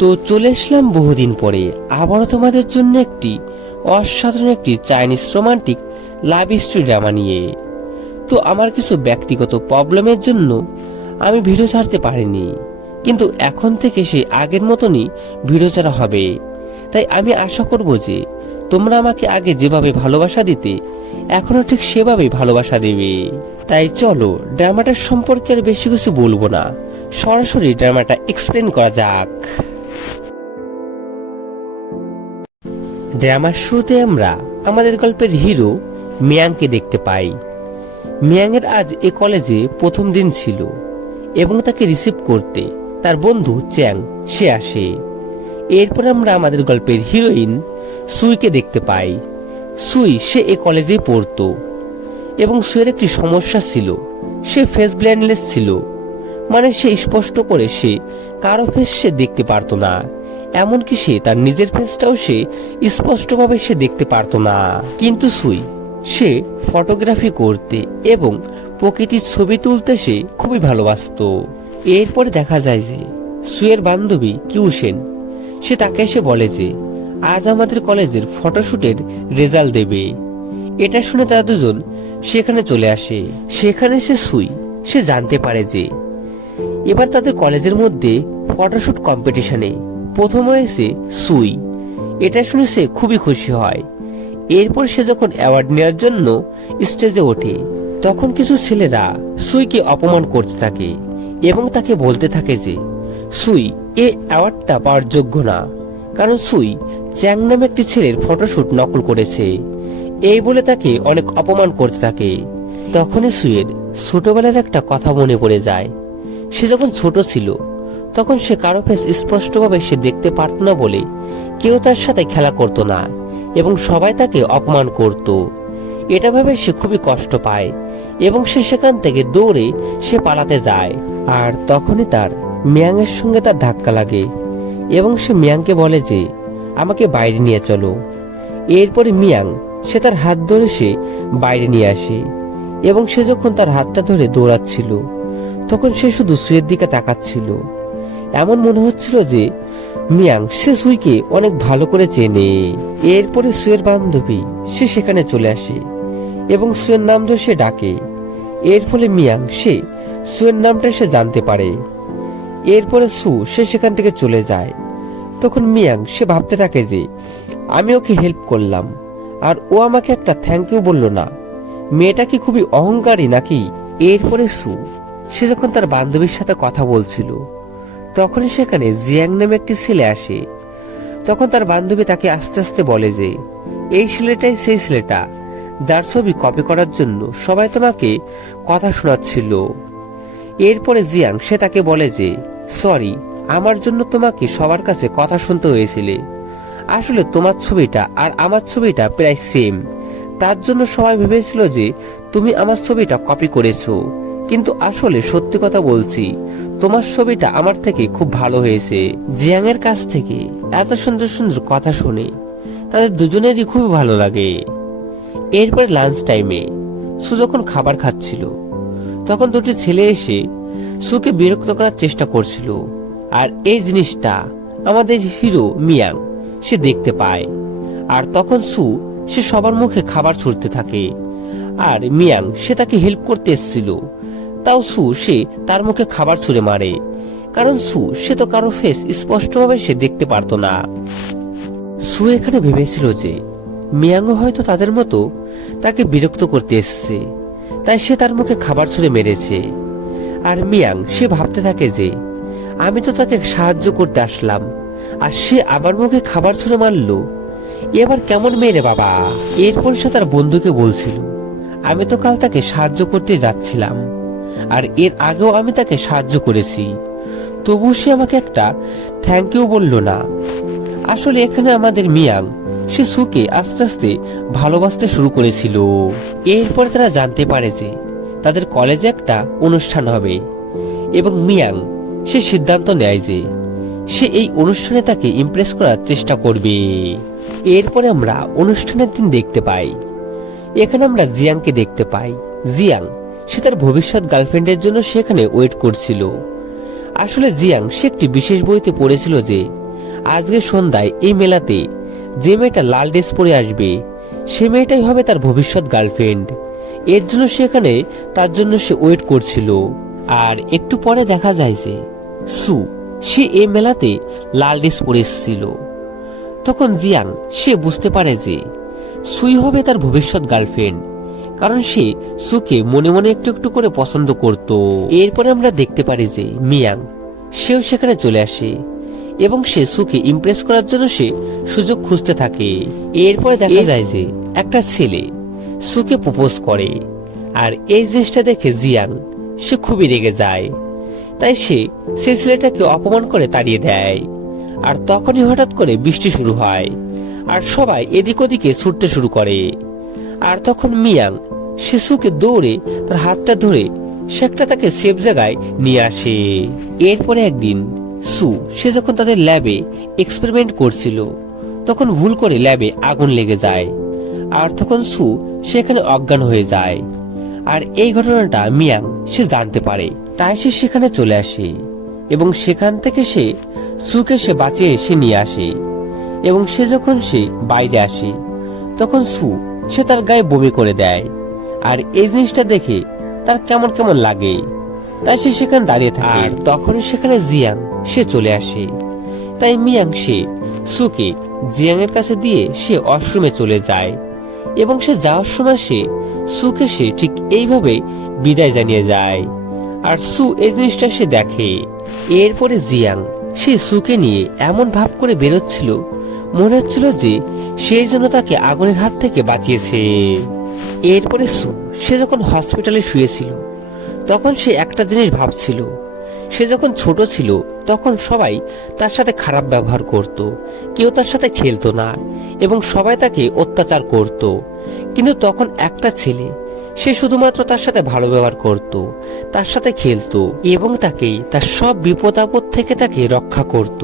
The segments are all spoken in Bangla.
তো চলে আসলাম বহুদিন পরে আবারও তোমাদের জন্য একটি অসাধারণ একটি Chinese romantic love story drama নিয়ে। তো আমার কিছু ব্যক্তিগত প্রবলেমের জন্য আমি ভিডিও ছাড়তে পারিনি, কিন্তু এখন থেকে সেই আগের মতনই ভিডিও ছাড়া হবে। তাই আমি আশা করব যে তোমরা আমাকে আগে যেভাবে ভালোবাসা দিতে এখনো ঠিক সেভাবেই ভালোবাসা দেবে। তাই চলো ড্রামাটার সম্পর্কে আর বেশি কিছু বলবো না, সরাসরি ড্রামাটা এক্সপ্লেন করা যাক। ড্রামার শুরুতে আমরা আমাদের গল্পের হিরো মিয়াংকে দেখতে পাই। মিয়াংয়ের আজ এ কলেজে প্রথম দিন ছিল এবং তাকে রিসিভ করতে তার বন্ধু চ্যাং সে আসে। এরপর আমরা আমাদের গল্পের হিরোইন সুইকে দেখতে পাই। সুই সে এ কলেজেই পড়তো এবং সুইয়ের একটি সমস্যা ছিল, সে ফেস ব্লাইন্ডনেস ছিল, মানে সে স্পষ্ট করে সে কারো ফেস সে দেখতে পারতো না, এমনকি সে তার নিজের ফেসটাও সে স্পষ্টভাবে সে দেখতে পারতো না। কিন্তু সুই সে ফটোগ্রাফি করতে এবং প্রকৃতির ছবি তুলতে সে খুবই ভালোবাসতো। এরপরে দেখা যায় যে সুইয়ের বান্ধবী কিউশেন সে তাকে এসে বলে যে আজ আমাদের কলেজের ফটোশুটের রেজাল্ট দেবে। এটা শুনে তারা দুজন সেখানে চলে আসে। সেখানে সে জানতে পারে যে এবার তাদের কলেজের মধ্যে ফটোশুট কম্পিটিশনে প্রথম হয়েছে সুই। এটা শুনে সে খুবই খুশি হয়। এরপর সে যখন অ্যাওয়ার্ড নেওয়ার জন্য স্টেজে ওঠে তখন কিছু ছেলেরা সুইকে অপমান করতে থাকে এবং তাকে বলতে থাকে যে সুই এই অ্যাওয়ার্ডটা পাওয়ার যোগ্য না, কারণ সুই চ্যাং নামে একটি ছেলের ফটোশুট নকল করেছে। এই বলে তাকে অনেক অপমান করতে থাকে। তখনই সুইয়ের ছোটবেলার একটা কথা মনে পড়ে যায়। সে যখন ছোট ছিল তখন সে কারো ফেস স্পষ্টভাবে সে দেখতে পারত না বলে কেউ তার সাথে খেলা করত না এবং সবাই তাকে অপমান করত। এটা ভেবে সে খুবই কষ্ট পায় এবং সে সেখান থেকে দৌড়ে সে পালাতে যায়। আর তখনই তার মিয়াংয়ের সঙ্গে তার ধাক্কা লাগে এবং সে মিয়াংকে বলে যে আমাকে বাইরে নিয়ে চলো। এরপরে মিয়াং সে তার হাত ধরে সে বাইরে নিয়ে আসে এবং সে যখন তার হাতটা ধরে দৌড়াচ্ছিল তখন সে শুধু সুইয়ের দিকে তাকাচ্ছিল। এমন মনে হচ্ছিল যে মিয়াং সে সুইকে অনেক ভালো করে চেনে। এরপরে সুইয়ের বান্ধবী সে সেখানে চলে আসে এবং সুইয়ের নাম ধরে সে ডাকে। এর ফলে মিয়াং সে সুইয়ের নামটা সে জানতে পারে। এরপরে সে সেখান থেকে চলে যায়। তখন মিয়াং সে ভাবতে থাকে যে আমি ওকে হেল্প করলাম আর ও আমাকে একটা থ্যাংক ইউ বললো না, মেয়েটা কি খুবই অহংকারী নাকি। এরপরে সে যখন তার বান্ধবীর সাথে কথা বলছিল তখনই সেখানে জিয়াং নামে একটি ছেলে আসে। তখন তার বান্ধবী তাকে আস্তে আস্তে বলে যে এই ছেলেটাই সেই ছেলেটা যার ছবি কপি করার জন্য সবাই তোমাকে কথা শোনাচ্ছিল। এরপরে জিয়াং সে তাকে বলে যে সরি, আমার জন্য তোমাকে সবার কাছে কথা শুনতে হয়েছিল। আসলে তোমার ছবিটা আর আমার ছবিটা প্রায় সেম, তার জন্য সবাই ভেবেছিল যে তুমি আমার ছবিটা কপি করেছো, কিন্তু আসলে সত্যি কথা বলছি তোমার ছবিটা আমার থেকে খুব ভালো হয়েছে। জিয়াং এর কাছ থেকে এত সুন্দর সুন্দর কথা শুনে তাদের দুজনেরই খুব ভালো লাগে। এরপরে লাঞ্চ টাইমে যখন খাবার খাচ্ছিল তখন দুটি ছেলে এসে সুকে বিরক্ত করার চেষ্টা করছিল, আর এই জিনিসটা আমাদের হিরো মিয়াং সে দেখতে পায়। আর তখন সে সবার মুখে খাবার ছুঁড়তে থাকে, আর মিয়াং সে তাকে হেল্প করতে এসেছিল, তাও সে তার মুখে খাবার ছুঁড়ে মারে, কারণ সে তো কারো ফেস স্পষ্টভাবে সে দেখতে পারতো না। এখানে ভেবেছিল যে মিয়াংও হয়তো তাদের মতো তাকে বিরক্ত করতে এসেছে, তাই সে তার মুখে খাবার ছুঁড়ে মেরেছে। আর মিয়াং সে ভাবতে থাকে যে আমি তো তাকে সাহায্য করতে আসলাম আর সে আবার মুখে খাবার ছুঁড়ে মারলো, এবার কেমন মেয়ে রে বাবা। এরপর সে তার বন্ধুকে বলছিল আমি তো কাল তাকে সাহায্য করতে যাচ্ছিলাম আর এর আগেও আমি তাকে সাহায্য করেছি, তবু সে আমাকে একটা থ্যাংক ইউ বললো না। আসলে এখানে আমাদের মিয়াং সে সুকে আস্তে আস্তে ভালোবাসতে শুরু করেছিল। এরপরে তারা জানতে পারে যে তাদের কলেজে একটা অনুষ্ঠান হবে এবং মিয়াং সে সিদ্ধান্ত নেয় যে সে এই অনুষ্ঠানে তাকে ইমপ্রেস করার চেষ্টা করবে। এরপরে আমরা অনুষ্ঠানের দিন দেখতে পাই। এখানে আমরা জিয়াংকে দেখতে পাই। জিয়াং সে তার ভবিষ্যৎ গার্লফ্রেন্ডের জন্য সেখানে ওয়েট করছিল। আসলে জিয়াং সে একটি বিশেষ বইতে পড়েছিল যে আজকে সন্ধ্যায় এই মেলাতে যে মেয়েটা লাল ড্রেস পরে আসবে সে মেয়েটাই হবে তার ভবিষ্যৎ গার্লফ্রেন্ড। এর জন্য সেখানে তার জন্য সে ওয়েট করছিল। আর একটু পরে দেখা যায় যে সু সে এই মেলাতে লাল ড্রেস পরে এসেছিল। তখন জিয়াং সে বুঝতে পারে যে সুই হবে তার ভবিষ্যৎ গার্লফ্রেন্ড, কারণ সে সুকে মনে মনে একটু একটু করে পছন্দ করত। এরপরে আমরা দেখতে পারি যে মিয়াং সেও সেখানে চলে আসে এবং সে সুকে ইমপ্রেস করার জন্য সে সুযোগ খুঁজতে থাকে। এরপরে দেখা যায় যে একটা ছেলে সুকে প্রপোজ করে, আর এই জিনিসটা দেখে জিয়াং সে খুবই রেগে যায়। তাই সে সেই ছেলেটাকে অপমান করে তাড়িয়ে দেয়। আর তখনই হঠাৎ করে বৃষ্টি শুরু হয় আর সবাই এদিক ওদিকে ছুটতে শুরু করে। আর তখন মিয়াং শিশুকে দৌড়ে তার হাতটা ধরে সে একটা তাকে সেফ জায়গায় নিয়ে আসে। এরপরে একদিন সু সে যখন তাদের ল্যাবে এক্সপেরিমেন্ট করছিল তখন ভুল করে ল্যাবে আগুন লেগে যায়, আর তখন সু সেখানে অজ্ঞান হয়ে যায়। আর এই ঘটনাটা মিয়াং সে জানতে পারে, তাই সে সেখানে চলে আসে এবং সেখান থেকে সে সুকে সে বাঁচিয়ে সে নিয়ে আসে। এবং সে যখন সে বাইরে আসে তখন সু সে তার গায়ে বমি করে দেয়। আর এই জিনিসটা দেখে তার কেমন কেমন লাগে, তাই সে সেখানে দাঁড়িয়ে থাকে। আর তখনই সেখানে জিয়াং সে চলে আসে। তাই মিয়াং সে সুকে জিয়াং এর কাছে দিয়ে সে ওয়াশরুমে চলে যায় এবং সে যাওয়ার সময় সে সুকে সে ঠিক এইভাবে বিদায় জানিয়ে যায়। আর সু এই জিনিসটা সে দেখে। এরপরে জিয়াং সে সুকে নিয়ে এমন ভাব করে বেরোচ্ছিল মনে হচ্ছিল যে সেই জন্য তাকে আগুনের হাত থেকে বাঁচিয়েছে। এরপরে সু সে যখন হসপিটালে শুয়েছিল তখন সে একটা জিনিস ভাবছিল, সে যখন ছোট ছিল তখন সবাই তার সাথে খারাপ ব্যবহার করত, কেউ তার সাথে খেলতো না এবং সবাই তাকে অত্যাচার করত। কিন্তু তখন একটা ছেলে সে শুধুমাত্র তার সাথে ভালো ব্যবহার করত, তার সাথে খেলতো এবং তাকে তার সব বিপদ আপদ থেকে তাকে রক্ষা করত।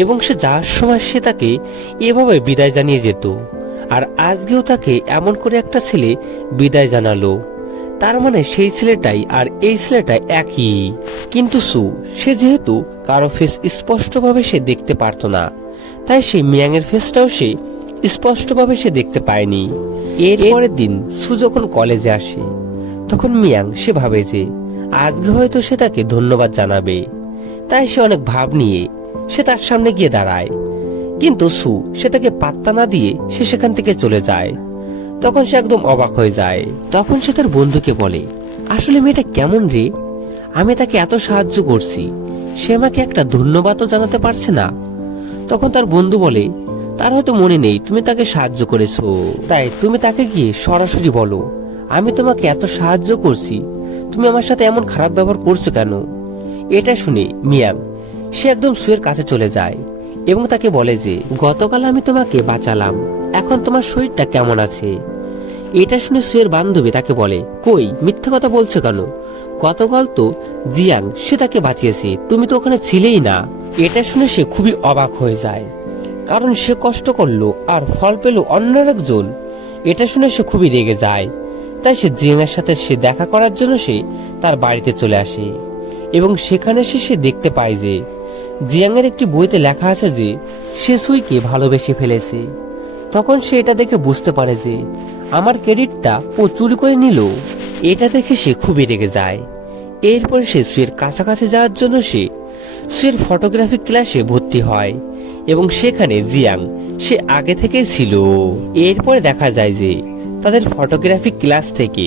এবং সে যাওয়ার সময় সে তাকে এভাবে বিদায় জানিয়ে যেত। আর আজকেও তাকে এমন করে একটা ছেলে বিদায় জানালো। তার মানে সেই ছেলেটাই আর এই ছেলেটা একই। কিন্তু সু সে যেহেতু কারো ফেস স্পষ্টভাবে সে দেখতে পারত না, তাই সে মিয়াং এর ফেসটাও সে স্পষ্টভাবে সে দেখতে পায়নি। এর পরের দিন সু যখন কলেজে আসে তখন মিয়াং সে ভাবে যে আজকে হয়তো সে তাকে ধন্যবাদ জানাবে। তাই সে অনেক ভাব নিয়ে সে তার সামনে গিয়ে দাঁড়ায়, কিন্তু সু সে তাকে পাত্তা না দিয়ে সে সেখান থেকে চলে যায়। তখন সে একদম অবাক হয়ে যায়। তখন সে তার বন্ধুকে বলে, আসলে মেয়েটা কেমন রে, আমি তাকে এত সাহায্য করছি, সে আমাকে একটা ধন্যবাদও জানাতে পারছে না। তখন তার বন্ধু বলে, তার হয়তো মনে নেই তুমি তাকে সাহায্য করেছো, তাই তুমি তাকে গিয়ে সরাসরি বলো আমি তোমাকে এত সাহায্য করছি, তুমি আমার সাথে এমন খারাপ ব্যবহার করছো কেন। এটা শুনে মিয়াং সে একদম সুয়ের কাছে চলে যায় এবং তাকে বলে যে গতকাল আমি তোমাকে বাঁচালাম, এখন তোমার শরীরটা কেমন আছে। এটা শুনে সুয়ের বান্ধবী তাকে বলে, কই মিথ্যা কথা বলছো কেন, গতকাল তো জিয়াং সে তাকে বাঁচিয়েছে, তুমি তো ওখানে ছিলেই না। এটা শুনে সে খুবই অবাক হয়ে যায়, কারণ সে কষ্ট করলো আর ফল পেল অন্য একজন। এটা শুনে সে খুবই রেগে যায়। তাই সে জিয়াং এর সাথে সে দেখা করার জন্য সে তার বাড়িতে চলে আসে এবং সেখানে সে দেখতে পায় যে জিয়াং এর একটি বইতে লেখা আছে যে সে সুইকে ভালোবেসে ফেলেছে। তখন সে এটা দেখে বুঝতে পারে যে আমার ক্রেডিটটা ও চুরি করে নিল। এটা দেখে সে খুবই রেগে যায়। এরপরে সে সুয়ের কাছাকাছি যাওয়ার জন্য সে সুয়ের ফটোগ্রাফি ক্লাসে ভর্তি হয় এবং সেখানে জিয়াং সে আগে থেকে ছিল। এরপরে দেখা যায় যে তাদের ফটোগ্রাফি ক্লাস থেকে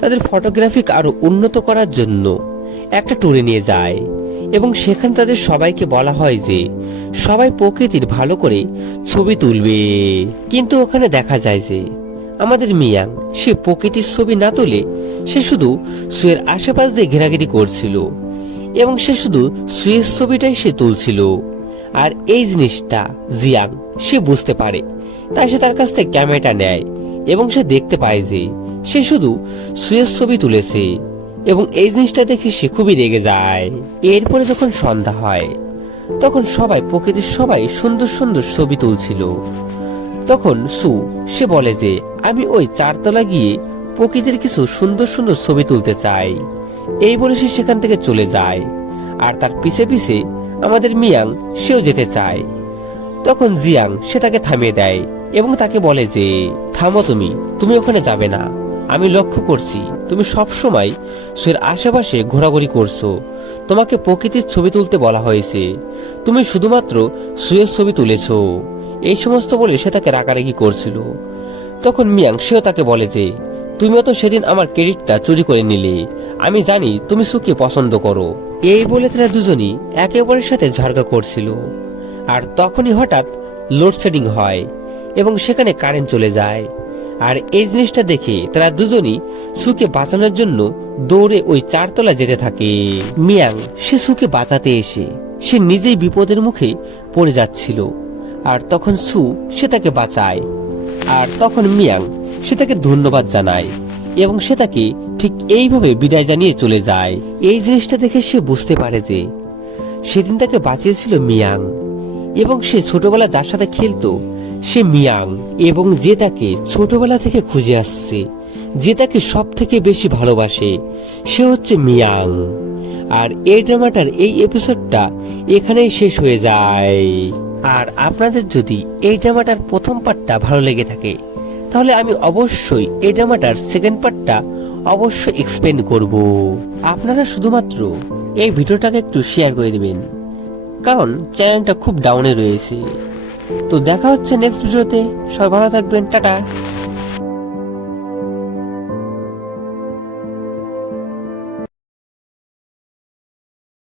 তাদের ফটোগ্রাফিক আরো উন্নত করার জন্য একটা ট্যুরে নিয়ে যায় এবং সেখানে তাদের সবাইকে বলা হয় যে সবাই প্রকৃতির ভালো করে ছবি তুলবে। কিন্তু ওখানে দেখা যায় যে আমাদের মিয়াং সে প্রকৃতির ছবি না তুলে সে শুধু সুয়ের আশেপাশ দিয়ে ঘেরাঘেরি করছিল এবং সে শুধু সুয়ের ছবিটাই সে তুলছিল। আর এই জিনিসটা জিয়াং সে বুঝতে পারে, তাই সে তার কাছ থেকে ক্যামেরাটা নেয় এবং সে দেখতে পায় যে সে শুধু সুয়ের ছবি তুলেছে এবং এই জিনিসটা দেখে সে খুবই রেগে যায়। এরপরে যখন সন্ধ্যা হয় তখন সবাই প্রকৃতির সবাই সুন্দর সুন্দর ছবি তুলছিল। তখন সু সে বলে যে আমি ওই 4 তলা গিয়ে প্রকৃতির কিছু সুন্দর সুন্দর ছবি তুলতে চাই। এই বলে সে সেখান থেকে চলে যায়। আর তার পিছে পিছে আমাদের মিয়াং সেও যেতে চায়। তখন জিয়াং সে তাকে থামিয়ে দেয় এবং তাকে বলে যে থামো, তুমি ওখানে যাবে না। আমি লক্ষ্য করছি তুমি সব সময় সুয়ের আশেপাশে ঘোরাঘুরি করছো। তোমাকে প্রকৃতির ছবি তুলতে বলা হয়েছে, তুমি শুধুমাত্র সুয়ের ছবি তুলেছো। এই সমস্ত বলে সে তাকে রাগারাগি করছিল। তখন মিয়াং সেও তাকে বলে যে তুমিও তো সেদিন আমার ক্রেডিটটা চুরি করে নিলে, আমি জানি তুমি সুকে পছন্দ করো। এই বলে তারা দুজনই একে অপরের সাথে ঝগড়া করছিল। আর তখনই হঠাৎ লোডশেডিং হয় এবং সেখানে কারেন্ট চলে যায়। আর এই জিনিসটা দেখে তারা দুজনই সুকে বাঁচানোর জন্য দৌড়ে ওই 4 তলা যেতে থাকে। মিয়াং সে সুকে বাঁচাতে এসে সে নিজেই বিপদের মুখে পড়ে যাচ্ছিল। আর তখন সু সে তাকে বাঁচায়। আর তখন মিয়াং সে তাকে ধন্যবাদ জানায় এবং সে তাকে ঠিক এইভাবে বিদায় জানিয়ে চলে যায়। এই জিনিসটা দেখে সে বুঝতে পারে যে সেদিন তাকে বাঁচিয়েছিল মিয়াং এবং সে ছোটবেলা যার সাথে খেলতো সে মিয়াং, এবং যে তাকে ছোটবেলা থেকে খুঁজে আসছে, যে তাকে সব থেকে বেশি ভালোবাসে, সে হচ্ছে মিয়াং। আর এই ড্রামাটার এই এপিসোডটা এখানেই শেষ হয়ে যায়। আর আপনাদের যদি এই ড্রামাটার প্রথম পার্টটা ভালো লেগে থাকে তাহলে আমি অবশ্যই এই ড্রামাটার সেকেন্ড পার্টটা অবশ্যই এক্সপ্লেন করব। আপনারা শুধুমাত্র এই ভিডিওটাকে একটু শেয়ার করে দিবেন, কারণ চ্যানেলটা খুব ডাউনে রয়েছে। তো দেখা হচ্ছে নেক্সট ভিডিওতে। সবাই ভালো থাকবেন, টাটা।